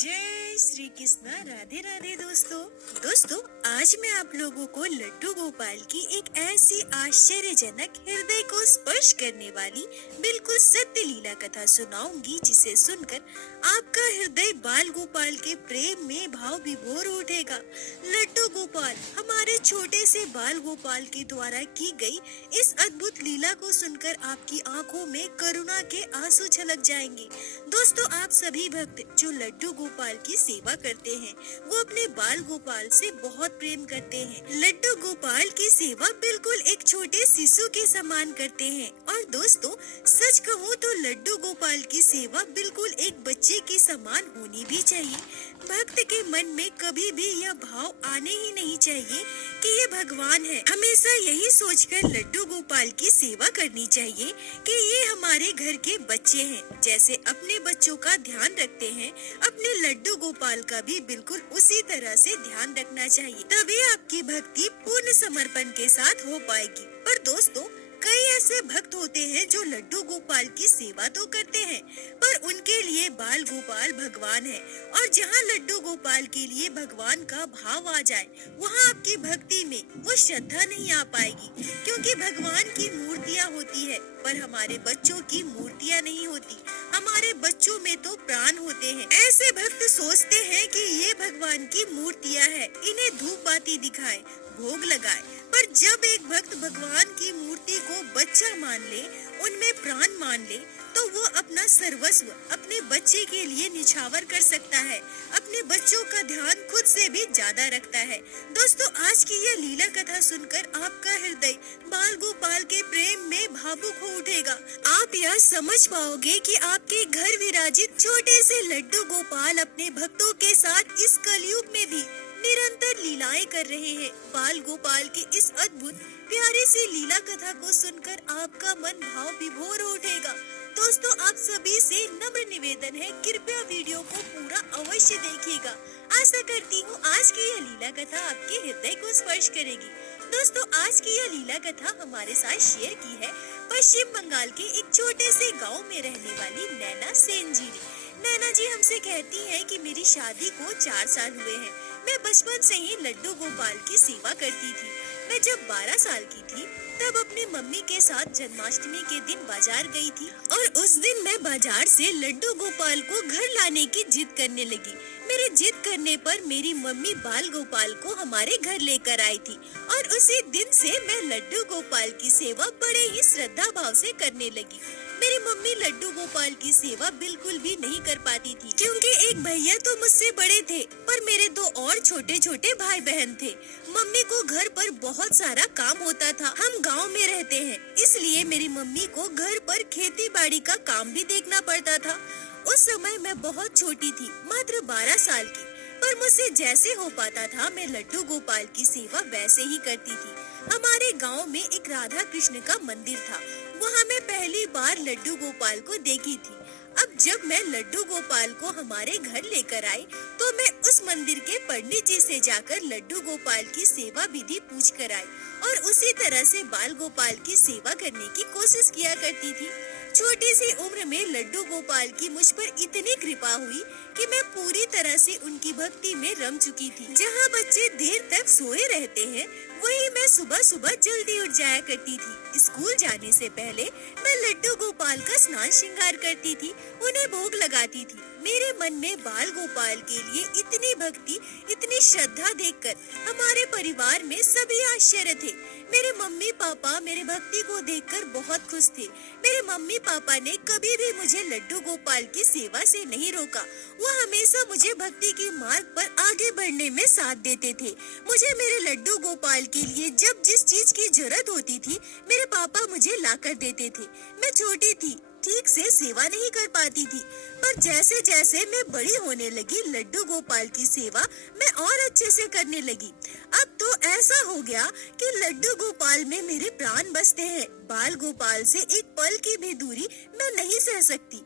जय श्री कृष्णा। राधे राधे दोस्तों आज मैं आप लोगों को लड्डू गोपाल की एक ऐसी आश्चर्यजनक हृदय को स्पर्श करने वाली बिल्कुल सत्य लीला कथा सुनाऊंगी जिसे सुनकर आपका हृदय बाल गोपाल के प्रेम में भाव विभोर उठेगा। लड्डू गोपाल हमारे छोटे से बाल गोपाल के द्वारा की गई इस अद्भुत लीला को सुनकर आपकी आंखों में करुणा के आंसू छलक जाएंगे। दोस्तों आप सभी भक्त जो लड्डू गोपाल की सेवा करते हैं वो अपने बाल गोपाल से बहुत प्रेम करते हैं। लड्डू गोपाल की सेवा बिल्कुल एक छोटे शिशु के समान करते हैं और दोस्तों सच कहूँ तो लड्डू गोपाल की सेवा बिल्कुल एक बच्चे के समान होनी भी चाहिए। भक्त के मन में कभी भी यह भाव आने ही नहीं चाहिए कि ये भगवान है। हमेशा यही सोचकर लड्डू गोपाल की सेवा करनी चाहिए कि ये हमारे घर के बच्चे हैं। जैसे अपने बच्चों का ध्यान रखते हैं अपने लड्डू गोपाल का भी बिल्कुल उसी तरह से ध्यान रखना चाहिए, तभी आपकी भक्ति पूर्ण समर्पण के साथ हो पाएगी। पर दोस्तों कई ऐसे भक्त होते हैं जो लड्डू गोपाल की सेवा तो करते हैं पर उनके लिए बाल गोपाल भगवान है और जहाँ लड्डू गोपाल के लिए भगवान का भाव आ जाए वहाँ आपकी भक्ति में वो श्रद्धा नहीं आ पाएगी, क्योंकि भगवान की मूर्तियाँ होती है पर हमारे बच्चों की मूर्तियाँ नहीं होती। हमारे बच्चों में तो प्राण होते हैं। ऐसे भक्त सोचते हैं कि ये भगवान की मूर्तियाँ है, इन्हें धूप बाती दिखाएं, भोग लगाए। पर जब एक भक्त भगवान की मूर्ति को बच्चा मान ले, उनमें प्राण मान ले, तो वो अपना सर्वस्व अपने बच्चे के लिए निछावर कर सकता है, अपने बच्चों का ध्यान खुद से भी ज्यादा रखता है। दोस्तों आज की यह लीला कथा सुनकर आपका हृदय बाल गोपाल के प्रेम में भावुक हो उठेगा। आप यह समझ पाओगे कि आपके घर विराजित छोटे से लड्डू गोपाल अपने भक्तों के साथ इस कलयुग में भी निरंतर लीलाएं कर रहे हैं। बाल गोपाल की इस अद्भुत प्यारी सी लीला कथा को सुनकर आपका मन भाव विभोर उठेगा। दोस्तों आप सभी से नम्र निवेदन है, कृपया वीडियो को पूरा अवश्य देखिएगा। आशा करती हूँ आज की यह लीला कथा आपके हृदय को स्पर्श करेगी। दोस्तों आज की यह लीला कथा हमारे साथ शेयर की है पश्चिम बंगाल के एक छोटे से गाँव में रहने वाली नैना सेन जी ने। नैना जी हमसे कहती हैं कि मेरी शादी को 4 साल हुए हैं। मैं बचपन से ही लड्डू गोपाल की सेवा करती थी। मैं जब 12 साल की थी तब अपनी मम्मी के साथ जन्माष्टमी के दिन बाजार गई थी और उस दिन मैं बाजार से लड्डू गोपाल को घर लाने की जिद करने लगी। मेरे जिद करने पर मेरी मम्मी बाल गोपाल को हमारे घर लेकर आई थी और उसी दिन से मैं लड्डू गोपाल की सेवा बड़े ही श्रद्धा भाव से करने लगी। मेरी मम्मी लड्डू गोपाल की सेवा बिल्कुल भी नहीं कर पाती थी, क्योंकि एक भैया तो मुझसे बड़े थे पर मेरे 2 और छोटे छोटे भाई बहन थे। मम्मी को घर पर बहुत सारा काम होता था। हम गांव में रहते हैं इसलिए मेरी मम्मी को घर पर खेती बाड़ी का काम भी देखना पड़ता था। उस समय मैं बहुत छोटी थी, मात्र 12 साल की, पर मुझसे जैसे हो पाता था मैं लड्डू गोपाल की सेवा वैसे ही करती थी। हमारे गांव में एक राधा कृष्ण का मंदिर था, वहाँ मैं पहली बार लड्डू गोपाल को देखी थी। अब जब मैं लड्डू गोपाल को हमारे घर लेकर आई तो मैं उस मंदिर के पंडित जी से जाकर लड्डू गोपाल की सेवा विधि पूछ कर आई और उसी तरह से बाल गोपाल की सेवा करने की कोशिश किया करती थी। छोटी सी उम्र में लड्डू गोपाल की मुझ पर इतनी कृपा हुई कि मैं पूरी तरह से उनकी भक्ति में रम चुकी थी। जहाँ बच्चे देर तक सोए रहते हैं वही मैं सुबह सुबह जल्दी उठ जाया करती थी। स्कूल जाने से पहले मैं लड्डू गोपाल का स्नान श्रृंगार करती थी, उन्हें भोग लगाती थी। मेरे मन में बाल गोपाल के लिए इतनी भक्ति, इतनी श्रद्धा देखकर हमारे परिवार में सभी आश्चर्य थे। मेरे मम्मी पापा मेरे भक्ति को देखकर बहुत खुश थे। मेरे मम्मी पापा ने कभी भी मुझे लड्डू गोपाल की सेवा से नहीं रोका। वो हमेशा मुझे भक्ति के मार्ग पर आगे बढ़ने में साथ देते थे। मुझे मेरे लड्डू गोपाल के लिए जब जिस चीज की जरूरत होती थी मेरे पापा मुझे लाकर देते थे। मैं छोटी थी, ठीक से सेवा नहीं कर पाती थी, पर जैसे जैसे मैं बड़ी होने लगी लड्डू गोपाल की सेवा मैं और अच्छे से करने लगी। अब तो ऐसा हो गया कि लड्डू गोपाल में मेरे प्राण बसते हैं। बाल गोपाल से एक पल की भी दूरी मैं नहीं सह सकती।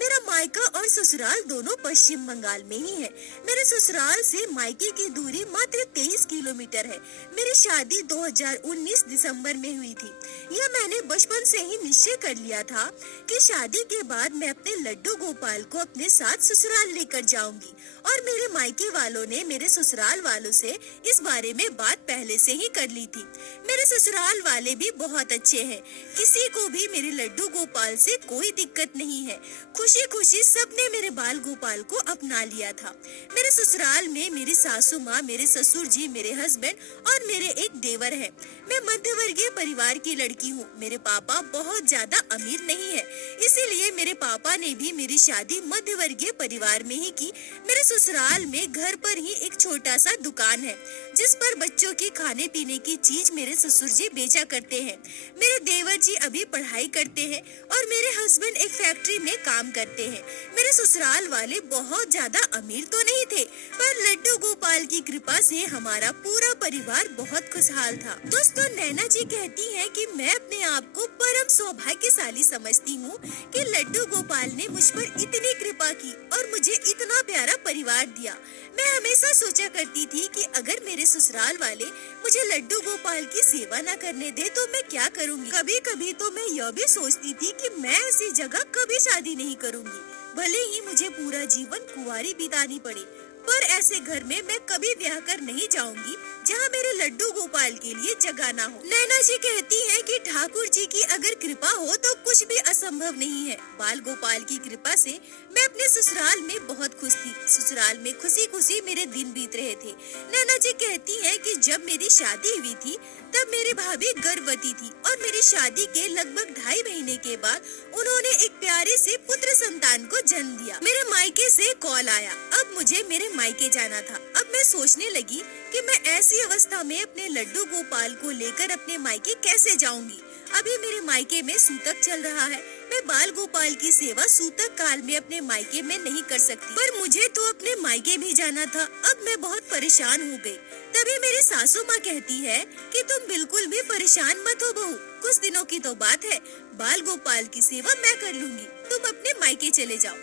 मेरा मायका और ससुराल दोनों पश्चिम बंगाल में ही है। मेरे ससुराल से मायके की दूरी मात्र 23 किलोमीटर है। मेरी शादी 2019 दिसंबर में हुई थी। यह मैंने बचपन से ही निश्चय कर लिया था कि शादी के बाद मैं अपने लड्डू गोपाल को अपने साथ ससुराल लेकर जाऊंगी और मेरे मायके वालों ने मेरे ससुराल वालों से इस बारे में बात पहले से ही कर ली थी। मेरे ससुराल वाले भी बहुत अच्छे हैं, किसी को भी मेरे लड्डू गोपाल से कोई दिक्कत नहीं है। खुशी खुशी सबने मेरे बाल गोपाल को अपना लिया था। मेरे ससुराल में मेरी सासू माँ, मेरे ससुर जी, मेरे हस्बैंड और मेरे एक देवर है। मैं मध्यवर्गीय परिवार की लड़की हूँ। मेरे पापा बहुत ज्यादा अमीर नहीं है, इसीलिए मेरे पापा ने भी मेरी शादी मध्यवर्गीय परिवार में ही की। मेरे ससुराल में घर पर ही एक छोटा सा दुकान है जिस पर बच्चों की खाने पीने की चीज मेरे ससुर जी बेचा करते हैं। मेरे देवर जी अभी पढ़ाई करते हैं और मेरे हस्बैंड एक फैक्ट्री में काम करते हैं। मेरे ससुराल वाले बहुत ज्यादा अमीर तो नहीं थे, पर लड्डू गोपाल की कृपा से हमारा पूरा परिवार बहुत खुशहाल था। दोस्तों, नैना जी कहती हैं कि मैं अपने आप को परम सौभाग्यशाली समझती हूँ कि लड्डू गोपाल ने मुझ पर इतनी कृपा की और मुझे इतना प्यारा परिवार दिया। मैं हमेशा सोचा करती थी कि अगर मेरे ससुराल वाले मुझे लड्डू गोपाल की सेवा न करने दे तो मैं क्या करूँगी। कभी कभी तो मैं यह भी सोचती थी कि मैं ऐसी जगह कभी शादी नहीं करूँगी, भले ही मुझे पूरा जीवन कुंवारी बितानी पड़े, पर ऐसे घर में मैं कभी ब्याह कर नहीं जाऊंगी जहाँ मेरे लड्डू गोपाल के लिए जगह ना हो। नैना जी कहती हैं कि ठाकुर जी की अगर कृपा हो तो कुछ भी असंभव नहीं है। बाल गोपाल की कृपा से मैं अपने ससुराल में बहुत खुश थी। ससुराल में खुशी खुशी मेरे दिन बीत रहे थे। नैना जी कहती हैं कि जब मेरी शादी हुई थी तब मेरी भाभी गर्भवती थी और मेरी शादी के लगभग 2.5 महीने के बाद उन्होंने एक प्यारे से पुत्र संतान को जन्म दिया। मेरे मायके से कॉल आया, अब मुझे मेरे मायके जाना था। अब मैं सोचने लगी कि मैं ऐसी अवस्था में अपने लड्डू गोपाल को लेकर अपने मायके कैसे जाऊंगी। अभी मेरे मायके में सूतक चल रहा है। मैं बाल गोपाल की सेवा सूतक काल में अपने मायके में नहीं कर सकती, पर मुझे तो अपने मायके भी जाना था। अब मैं बहुत परेशान हो गई। तभी मेरी सासू माँ कहती है कि तुम बिल्कुल भी परेशान मत हो बहू, कुछ दिनों की तो बात है, बाल गोपाल की सेवा मैं कर लूंगी, तुम अपने मायके चले जाओ।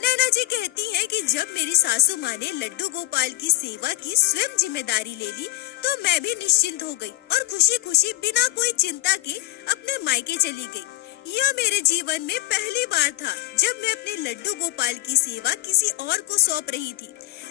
नैना जी कहती हैं कि जब मेरी सासू माँ ने लड्डू गोपाल की सेवा की स्वयं जिम्मेदारी ले ली तो मैं भी निश्चिंत हो गई और खुशी खुशी बिना कोई चिंता के अपने मायके चली गई। यह मेरे जीवन में पहली बार था जब मैं अपने लड्डू गोपाल की सेवा किसी और को सौंप रही थी।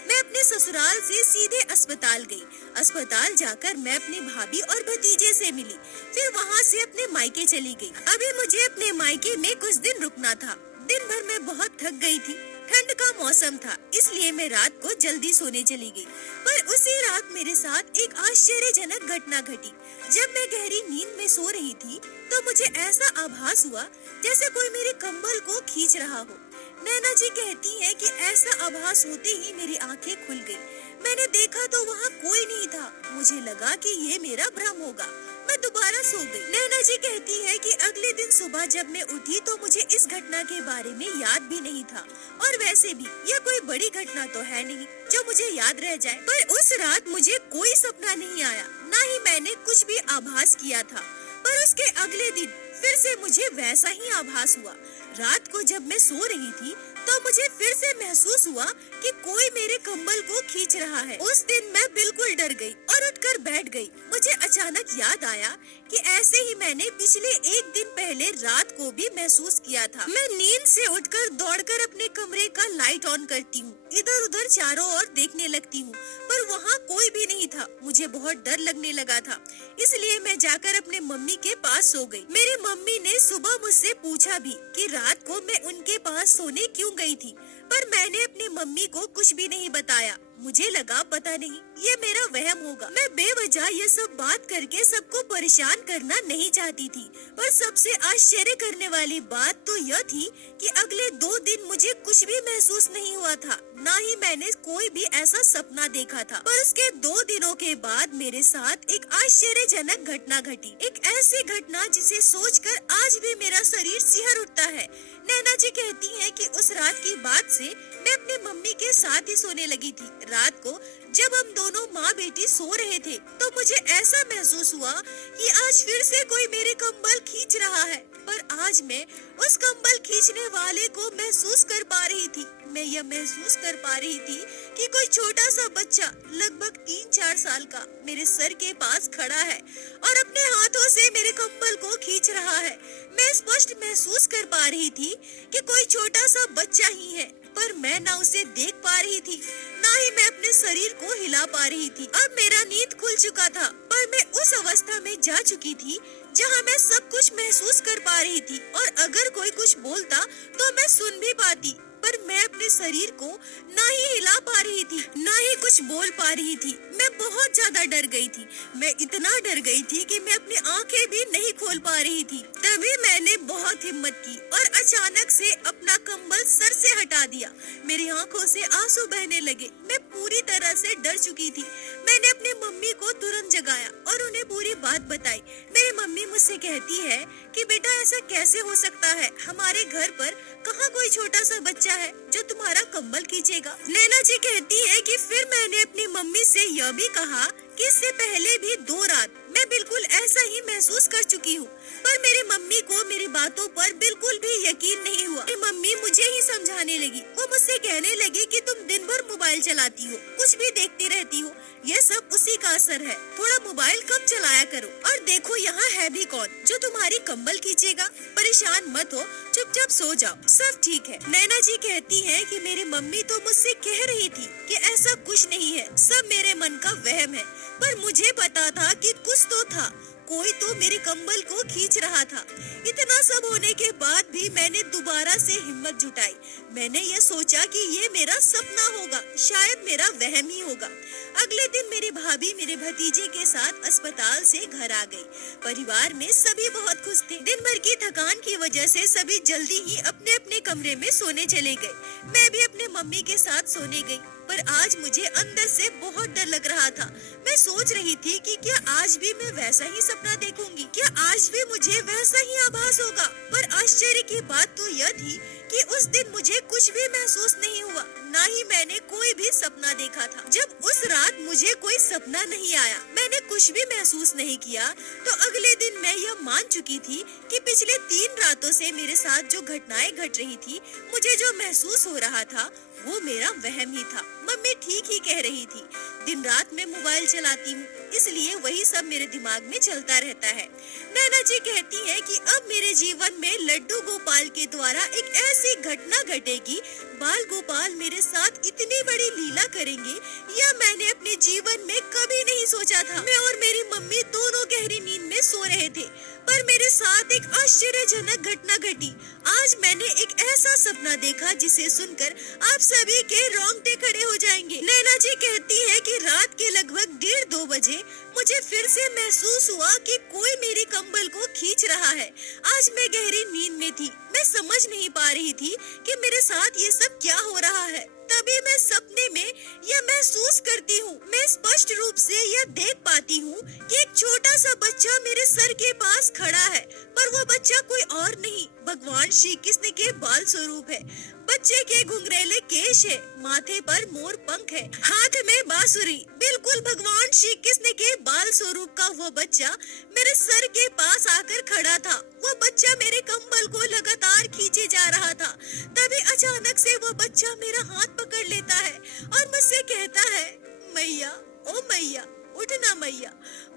मैं अपने ससुराल से सीधे अस्पताल गई। अस्पताल जाकर मैं अपनी भाभी और भतीजे से मिली, फिर वहाँ से अपने मायके चली गई। अभी मुझे अपने मायके में कुछ दिन रुकना था। दिन भर मैं बहुत थक गई थी। ठंड का मौसम था, इसलिए मैं रात को जल्दी सोने चली गई। पर उसी रात मेरे साथ एक आश्चर्यजनक घटना घटी। जब मैं गहरी नींद में सो रही थी तो मुझे ऐसा आभास हुआ जैसे कोई मेरे कंबल को खींच रहा हो। नैना जी कहती हैं कि ऐसा आभास होते ही मेरी आंखें खुल गई। मैंने देखा तो वहाँ कोई नहीं था। मुझे लगा कि ये मेरा भ्रम होगा। मैं दोबारा सो गई। नैना जी कहती है कि अगले दिन सुबह जब मैं उठी तो मुझे इस घटना के बारे में याद भी नहीं था, और वैसे भी यह कोई बड़ी घटना तो है नहीं जो मुझे याद रह जाए। पर उस रात मुझे कोई सपना नहीं आया, न ही मैंने कुछ भी आभास किया था। पर उसके अगले दिन फिर से मुझे वैसा ही आभास हुआ। रात को जब मैं सो रही थी तो मुझे फिर से महसूस हुआ कि कोई मेरे कंबल को खींच रहा है। उस दिन मैं बिल्कुल डर गई और उठकर बैठ गई। मुझे अचानक याद आया कि ऐसे ही मैंने पिछले एक दिन पहले रात को भी महसूस किया था। मैं नींद से उठकर दौड़कर अपने कमरे का लाइट ऑन करती हूँ, इधर उधर चारों ओर देखने लगती हूँ, पर वहाँ कोई भी नहीं था। मुझे बहुत डर लगने लगा था, इसलिए मैं जाकर अपने मम्मी के पास सो गई। मेरी मम्मी ने सुबह मुझसे पूछा भी कि रात को मैं उनके पास सोने क्यों गई थी, पर मैंने अपनी मम्मी को कुछ भी नहीं बताया। मुझे लगा पता नहीं ये मेरा वहम होगा। मैं बेवजह ये सब बात करके सबको परेशान करना नहीं चाहती थी, पर सबसे आश्चर्य करने वाली बात तो यह थी कि अगले 2 दिन मुझे कुछ भी महसूस नहीं हुआ था, ना ही मैंने कोई भी ऐसा सपना देखा था। पर उसके 2 दिनों के बाद मेरे साथ एक आश्चर्यजनक घटना घटी, एक ऐसी घटना जिसे सोचकर आज भी मेरा शरीर सिहर उठता है। नैना जी कहती हैं कि उस रात की बात से मैं अपने मम्मी के साथ ही सोने लगी थी। रात को जब हम दोनों माँ बेटी सो रहे थे तो मुझे ऐसा महसूस हुआ कि आज फिर से कोई मेरे कंबल खींच रहा है, पर आज मैं उस कंबल खींचने वाले को महसूस कर पा रही थी। मैं यह महसूस कर पा रही थी कि कोई छोटा सा बच्चा लगभग 3-4 साल का मेरे सर के पास खड़ा है और अपने हाथों से मेरे कंबल को खींच रहा है। मैं स्पष्ट महसूस कर पा रही थी कि कोई छोटा सा बच्चा ही है, पर मैं ना उसे देख पा रही थी, ना ही मैं अपने शरीर को हिला पा रही थी। अब मेरा नींद खुल चुका था, पर मैं उस अवस्था में जा चुकी थी जहां मैं सब कुछ महसूस कर पा रही थी और अगर कोई कुछ बोलता तो मैं सुन भी पाती, पर मैं अपने शरीर को ना ही हिला पा रही थी, ना ही कुछ बोल पा रही थी। मैं बहुत ज्यादा डर गई थी। मैं इतना डर गई थी कि मैं अपनी आंखें भी नहीं खोल पा रही थी। तभी मैंने बहुत हिम्मत की और अचानक से अपना कंबल सर से हटा दिया। मेरी आंखों से आंसू बहने लगे। मैं पूरी तरह से डर चुकी थी। मैंने अपने मम्मी को तुरंत जगाया और उन्हें पूरी बात बताई। मेरी मम्मी मुझसे कहती है कि बेटा ऐसा कैसे हो सकता है, हमारे घर पर कहाँ कोई छोटा सा बच्चा है जो तुम्हारा कंबल खींचेगा। नैना जी कहती है कि फिर मैंने अपनी मम्मी से यह भी कहा कि इससे पहले भी 2 रात मैं बिल्कुल ऐसा ही महसूस कर चुकी हूँ, पर मेरी मम्मी को मेरी बातों पर बिल्कुल भी यकीन नहीं हुआ। मेरी मम्मी मुझे ही समझाने लगी। वो मुझसे कहने लगी कि तुम दिन भर मोबाइल चलाती हो, कुछ भी देखती रहती हो, ये सब उसी का असर है। थोड़ा मोबाइल कम चलाया करो और देखो यहाँ है भी कौन जो तुम्हारी कंबल खींचेगा। परेशान मत हो, चुपचाप सो जाओ, सब ठीक है। नैना जी कहती है कि मेरी मम्मी तो मुझसे कह रही थी कि ऐसा कुछ नहीं है, सब मेरे मन का वहम है, पर मुझे पता था कि कुछ तो था, कोई तो मेरे कंबल को खींच रहा था। इतना सब होने के बाद भी मैंने दोबारा से हिम्मत जुटाई। मैंने ये सोचा कि ये मेरा सपना होगा, शायद मेरा वहम ही होगा। अगले दिन मेरी भाभी मेरे भतीजे के साथ अस्पताल से घर आ गई। परिवार में सभी बहुत खुश थे। दिन भर की थकान की वजह से सभी जल्दी ही अपने अपने कमरे में सोने चले गए। मैं भी अपने मम्मी के साथ सोने गई, पर आज मुझे अंदर से बहुत डर लग रहा था। मैं सोच रही थी कि क्या आज भी मैं वैसा ही सपना देखूंगी, क्या आज भी मुझे वैसा ही आभास होगा। पर आश्चर्य की बात तो यह थी कि उस दिन मुझे कुछ भी महसूस नहीं हुआ, ना ही मैंने कोई भी सपना देखा था। जब उस रात मुझे कोई सपना नहीं आया, मैंने कुछ भी महसूस नहीं किया, तो अगले दिन मैं यह मान चुकी थी कि पिछले 3 रातों से मेरे साथ जो घटनाएं घट रही थी, मुझे जो महसूस हो रहा था वो मेरा वहम ही था। मम्मी ठीक ही कह रही थी। दिन रात मैं मोबाइल चलाती हूँ, इसलिए वही सब मेरे दिमाग में चलता रहता है। नैना जी कहती है कि अब मेरे जीवन में लड्डू गोपाल के द्वारा एक ऐसी घटना घटेगी, बाल गोपाल मेरे साथ इतनी बड़ी लीला करेंगे, यह मैंने अपने जीवन में कभी नहीं सोचा था। मैं और मेरी मम्मी दोनों गहरी नींद में सो रहे थे, पर मेरे साथ एक आश्चर्यजनक घटना घटी। आज मैंने एक ऐसा सपना देखा जिसे सुनकर आप सभी के रोंगटे खड़े हो जाएंगे। नैना जी कहती है कि रात के लगभग 1:30-2 बजे मुझे फिर से महसूस हुआ कि कोई मेरी कंबल को खींच रहा है। आज मैं गहरी नींद में थी। मैं समझ नहीं पा रही थी कि मेरे साथ ये सब क्या हो रहा है। तभी मैं सपने में यह महसूस करती हूँ, मैं स्पष्ट रूप से यह देख पाती हूँ कि एक छोटा सा बच्चा मेरे सर के पास खड़ा है, पर वो बच्चा कोई और नहीं, भगवान श्री कृष्ण के बाल स्वरूप है। बच्चे के घुंघरेले केश है, माथे पर मोर पंख है, हाथ में बांसुरी। बिल्कुल भगवान श्री कृष्ण के बाल स्वरूप का वो बच्चा मेरे सर के पास आकर खड़ा था। वो बच्चा मेरे कंबल को लगातार खींचे जा रहा था। तभी अचानक से वो बच्चा मेरा हाथ पकड़ लेता है और मुझसे कहता है, मैया, ओ मैया, उठना मैया,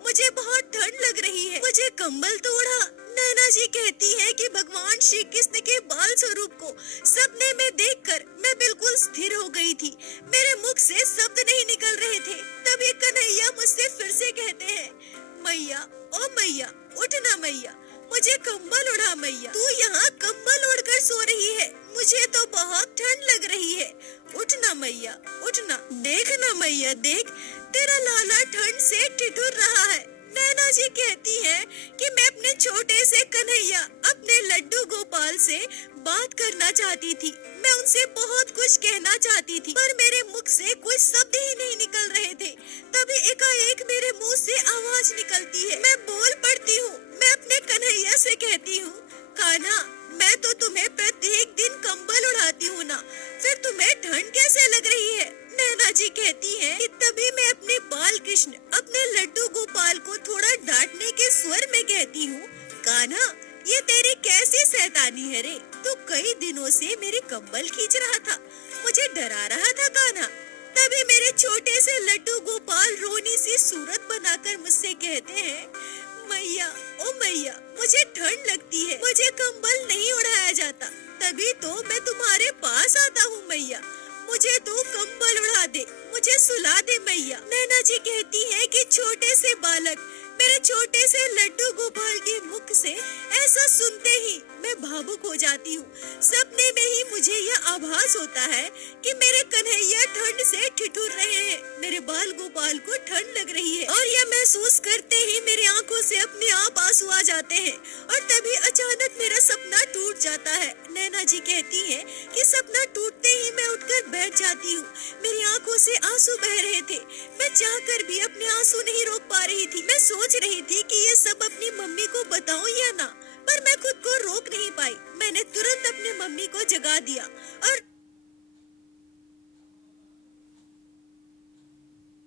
मुझे बहुत ठंड लग रही है, मुझे कंबल तो ओढ़ा। नैना जी कहती है कि भगवान श्री कृष्ण के बाल स्वरूप को सपने में देखकर मैं बिल्कुल स्थिर हो गई थी। मेरे मुख से शब्द नहीं निकल रहे थे। तभी कन्हैया मुझसे फिर से कहते हैं, मैया, ओ मैया, उठना मैया, मुझे कंबल उड़ा मैया, तू यहाँ कंबल ओढ़कर सो रही है, मुझे तो बहुत ठंड लग रही है, उठना मैया, उठना, देखना मैया, देख तेरा लाला ठंड से ठिठुर रहा है। नैना जी कहती है कि मैं अपने छोटे से कन्हैया, अपने लड्डू गोपाल से बात करना चाहती थी। मैं उनसे बहुत कुछ कहना चाहती थी, पर मेरे मुख से कोई शब्द ही नहीं निकल रहे थे। तभी एकाएक मेरे मुंह से आवाज निकलती है, मैं बोल पड़ती हूँ। मैं अपने कन्हैया से कहती हूँ, कान्हा, मैं तो तुम्हें प्रत्येक दिन कंबल उड़ाती हूँ ना, फिर तुम्हें ठंड कैसे लग रही है। नैना जी कहती है कि तभी मैं अपने बाल कृष्ण, अपने लड्डू गोपाल को थोड़ा डांटने के स्वर में कहती हूँ, कान्हा, ये तेरी कैसी शैतानी है रे, तू कई दिनों से मेरे कंबल खींच रहा था, मुझे डरा रहा था कान्हा। तभी मेरे छोटे से लड्डू गोपाल रोनी सी सूरत बनाकर मुझसे कहते हैं, मैया ओ मैया, मुझे ठंड लगती है, मुझे कंबल नहीं उड़ाया जाता, तभी तो मैं तुम्हारे पास आता हूँ मैया, मुझे तो कंबल उड़ा दे, मुझे सुला दे मैया। नैना जी कहती है कि छोटे से बालक मेरे छोटे से लड्डू गोपाल के मुख से ऐसा सुनते ही मैं भावुक हो जाती हूँ। सपने में ही मुझे यह आभास होता है कि मेरे कन्हैया ठंड से ठिठुर रहे हैं, मेरे बाल गोपाल को ठंड लग रही है, और यह महसूस करते ही मेरी आंखों से अपने आप आंसू आ जाते हैं और तभी अचानक मेरा सपना टूट जाता है। नैना जी कहती है कि सपना टूटते ही मैं उठकर बैठ जाती हूँ। मेरी आंखों से आंसू बह रहे थे, मैं चाहकर भी अपने आंसू नहीं रोक पा रही थी। मैं सोच रही थी कि ये सब अपनी मम्मी को बताऊं या ना, पर मैं खुद को रोक नहीं पाई। मैंने तुरंत अपनी मम्मी को जगा दिया और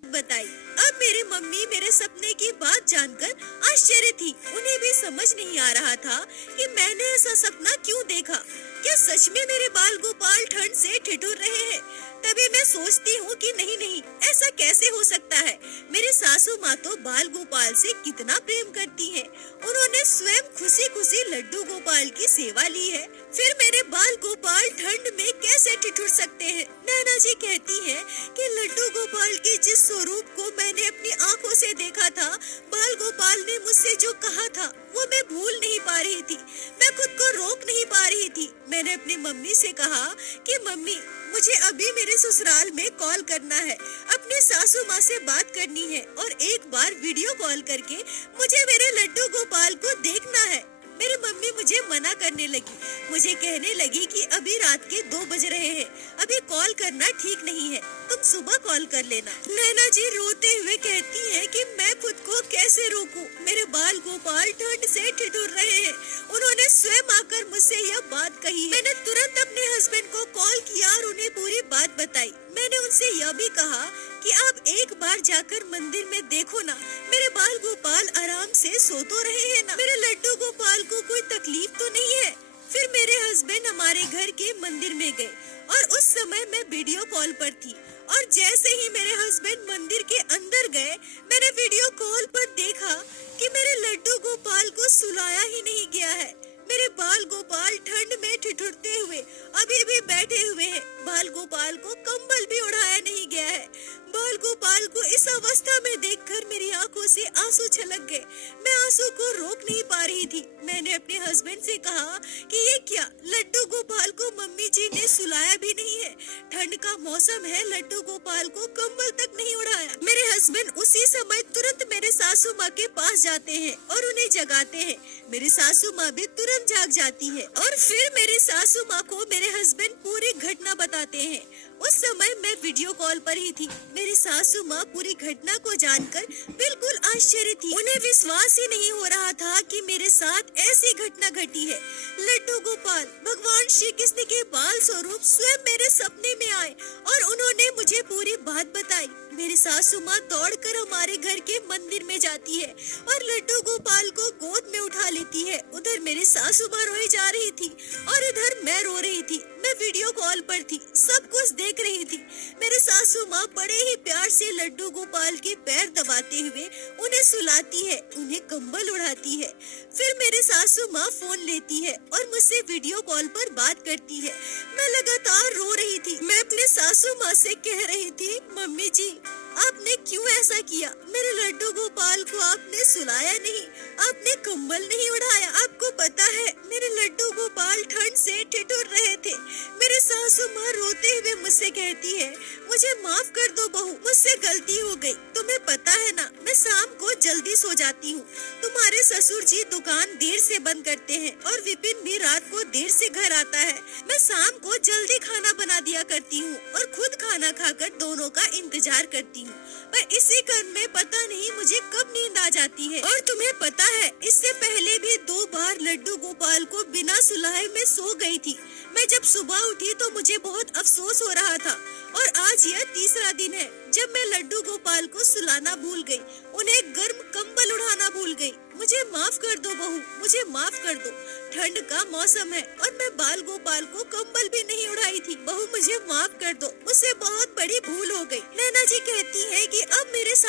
बताई। अब मेरी मम्मी मेरे सपने की बात जानकर आश्चर्य थी। उन्हें भी समझ नहीं आ रहा था कि मैंने ऐसा सपना क्यों देखा। क्या सच में मेरे बाल गोपाल ठंड से ठिठुर रहे हैं? तभी मैं सोचती हूँ कि नहीं, ऐसा कैसे हो सकता है। मेरी सासू माँ तो बाल गोपाल से कितना प्रेम करती है, उन्होंने स्वयं खुशी खुशी लड्डू गोपाल की सेवा ली है, फिर मेरे बाल गोपाल ठंड में कैसे ठिठुर सकते हैं। नैना जी कहती है कि लड्डू गोपाल के जिस स्वरूप को मैंने अपनी आंखों से देखा था, बाल गोपाल ने मुझसे जो कहा था वो मैं भूल नहीं पा रही थी, मैं खुद को रोक नहीं पा रही थी। मैंने अपनी मम्मी से कहा कि मम्मी, मुझे अभी मेरे ससुराल में कॉल करना है, अपने सासू माँ से बात करनी है और एक बार वीडियो कॉल करके मुझे मेरे लड्डू गोपाल को देखना है। मेरी मम्मी मुझे मना करने लगी, मुझे कहने लगी कि अभी रात के 2 बज रहे हैं, अभी कॉल करना ठीक नहीं है, तुम सुबह कॉल कर लेना। नैना जी रोते हुए कहती है कि मैं खुद को कैसे रोकूं, मेरे बाल गोपाल ठंड से ठिठुर रहे हैं, उन्होंने स्वयं आकर मुझसे यह बात कही है। मैंने तुरंत अपने हस्बैंड को कॉल किया और उन्हें पूरी बात बताई। मैंने उनसे यह भी कहा कि आप एक बार जाकर मंदिर में देखो ना, मेरे बाल गोपाल आराम से सो तो रहे हैं ना, मेरे लड्डू गोपाल को कोई तकलीफ तो नहीं है। फिर मेरे हस्बैंड हमारे घर के मंदिर में गए और उस समय मैं वीडियो कॉल पर थी, और जैसे ही मेरे हस्बैंड मंदिर के अंदर गए, मैंने वीडियो कॉल पर देखा कि मेरे लड्डू गोपाल को सुलाया ही नहीं गया है। मेरे बाल गोपाल ठंड में ठिठुरते हुए अभी भी बैठे हुए हैं, बाल गोपाल को कंबल भी उड़ाया नहीं गया है। बाल गोपाल को इस अवस्था में देखकर मेरी आंखों से आंसू छलक गए, मैं आंसू को रोक नहीं पा रही थी। मैंने अपने हस्बैंड से कहा कि ये क्या, लड्डू गोपाल को मम्मी जी ने सुलाया भी नहीं है, ठंड का मौसम है, लड्डू गोपाल को कंबल तक नहीं उड़ाया। मेरे हस्बैंड उसी समय तुरंत मेरे सासू माँ के पास जाते हैं और उन्हें जगाते हैं। मेरी सासू माँ भी तुरंत जाग जाती है और फिर मेरी सासू माँ को मेरे हस्बैंड पूरी घटना बताते हैं। उस समय मैं वीडियो कॉल पर ही थी। मेरी सासू माँ पूरी घटना को जानकर बिल्कुल आश्चर्य थी, उन्हें विश्वास ही नहीं हो रहा था कि मेरे साथ ऐसी घटना घटी है। लड्डू गोपाल भगवान श्री कृष्ण के बाल स्वरूप स्वयं मेरे सपने में आए और उन्होंने मुझे पूरी बात बताई। मेरी सासू माँ दौड़कर हमारे घर के मंदिर में जाती है और लड्डू गोपाल को गोद में उठा लेती है। उधर मेरी सासू माँ रोई जा रही थी और इधर मैं रो रही थी। मैं वीडियो कॉल पर थी, सब कुछ देख रही थी। मेरे सासू माँ बड़े ही प्यार से लड्डू गोपाल के पैर दबाते हुए उन्हें सुलाती है, उन्हें कंबल उड़ाती है। फिर मेरे सासू माँ फोन लेती है और मुझसे वीडियो कॉल पर बात करती है। मैं लगातार रो रही थी। मैं अपने सासू माँ से कह रही थी, मम्मी जी आपने क्यों ऐसा किया, मेरे लड्डू गोपाल को आपने सुलाया नहीं, आपने कंबल नहीं उड़ाया। आपको पता है मेरे लड्डू गोपाल ठंड से ठिठुर रहे थे। मेरे सासू माँ रोते हुए मुझसे कहती है, मुझे माफ कर दो बहू, मुझसे गलती हो गई। तुम्हें पता है ना, मैं शाम को जल्दी सो जाती हूँ। तुम्हारे ससुर जी दुकान देर से बंद करते हैं और विपिन भी रात को देर से घर आता है। मैं शाम को जल्दी खाना बना दिया करती हूँ और खुद खाना खाकर दोनों का इंतजार करती हूँ, पर इसी क्रम में पता नहीं मुझे कब नींद आ जाती है। और तुम्हें पता है इससे पहले भी 2 बार लड्डू गोपाल को बिना सुलाए मैं सो गई थी। मैं जब सुबह उठी तो मुझे बहुत अफसोस हो रहा था और आज यह तीसरा दिन है जब मैं लड्डू गोपाल को सुलाना भूल गई, उन्हें गर्म कंबल उड़ाना भूल गई। मुझे माफ कर दो बहू, मुझे माफ कर दो। ठंड का मौसम है और मैं बाल गोपाल को कंबल भी नहीं उड़ाई थी। बहू मुझे माफ कर दो, मुझसे बहुत बड़ी भूल हो गई। नैना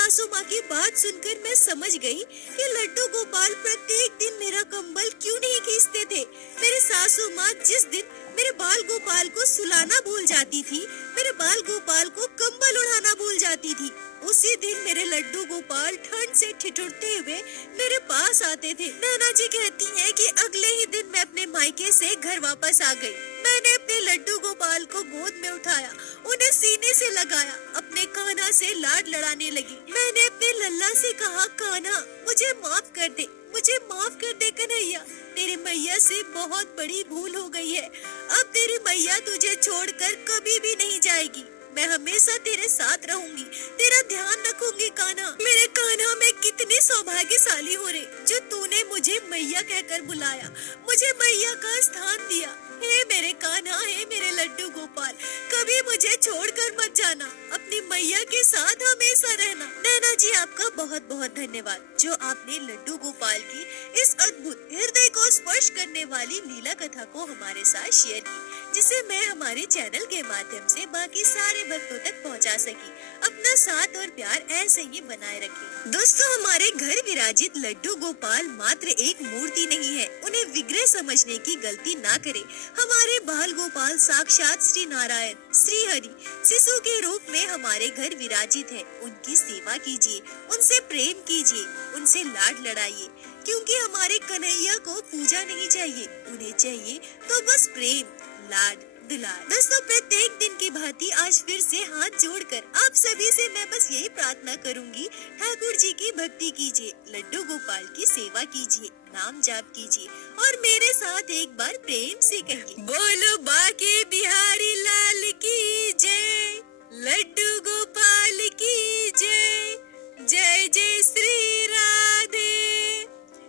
सासू माँ की बात सुनकर मैं समझ गई कि लड्डू गोपाल प्रत्येक दिन मेरा कंबल क्यों नहीं खींचते थे। मेरे सासू माँ जिस दिन मेरे बाल गोपाल को सुलाना भूल जाती थी, मेरे बाल गोपाल को कंबल उड़ाना भूल जाती थी, उसी दिन मेरे लड्डू गोपाल ठंड से ठिठुरते हुए मेरे पास आते थे। नैना जी कहती हैं कि अगले ही दिन मैं अपने मायके से घर वापस आ गई। मैंने अपने लड्डू गोपाल को गोद में उठाया, उन्हें सीने से लगाया, अपने कान्हा से लाड लड़ाने लगी। मैंने अपने लल्ला से कहा, कान्हा मुझे माफ कर दे, मुझे माफ कर दे कन्हैया, तेरे मैया से बहुत बड़ी भूल हो गई है। अब तेरी मैया तुझे छोड़कर कभी भी नहीं जाएगी। मैं हमेशा तेरे साथ रहूंगी, तेरा ध्यान रखूंगी कान्हा। मेरे कान्हा मैं कितनी सौभाग्यशाली हो रही जो तूने मुझे मैया कहकर बुलाया, मुझे मैया का स्थान दिया। हे मेरे कान्हा, हे मेरे लड्डू गोपाल, कभी मुझे छोड़कर मत जाना, अपनी मैया के साथ हमेशा रहना। नैना जी आपका बहुत बहुत धन्यवाद जो आपने लड्डू गोपाल की इस अद्भुत हृदय को स्पर्श करने वाली लीला कथा को हमारे साथ शेयर की, जिसे मैं हमारे चैनल के माध्यम से बाकी सारे भक्तों तक पहुंचा सकी। अपना साथ और प्यार ऐसे ही बनाए रखें। दोस्तों, हमारे घर विराजित लड्डू गोपाल मात्र एक मूर्ति नहीं है, उन्हें विग्रह समझने की गलती ना करें। हमारे बाल गोपाल साक्षात श्री नारायण, श्री हरि शिशु के रूप में हमारे घर विराजित है। उनकी सेवा कीजिए, उनसे प्रेम कीजिए, उनसे लाड लड़ाइए, क्योंकि हमारे कन्हैया को पूजा नहीं चाहिए, उन्हें चाहिए तो बस प्रेम, लाड, दुलार। दोस्तों, प्रत्येक दिन की भांति आज फिर से हाथ जोड़कर आप सभी से मैं बस यही प्रार्थना करूंगी, ठाकुर जी की भक्ति कीजिए, लड्डू गोपाल की सेवा कीजिए, नाम जाप कीजिए और मेरे साथ एक बार प्रेम से कहिए, बोलो बाके बिहारी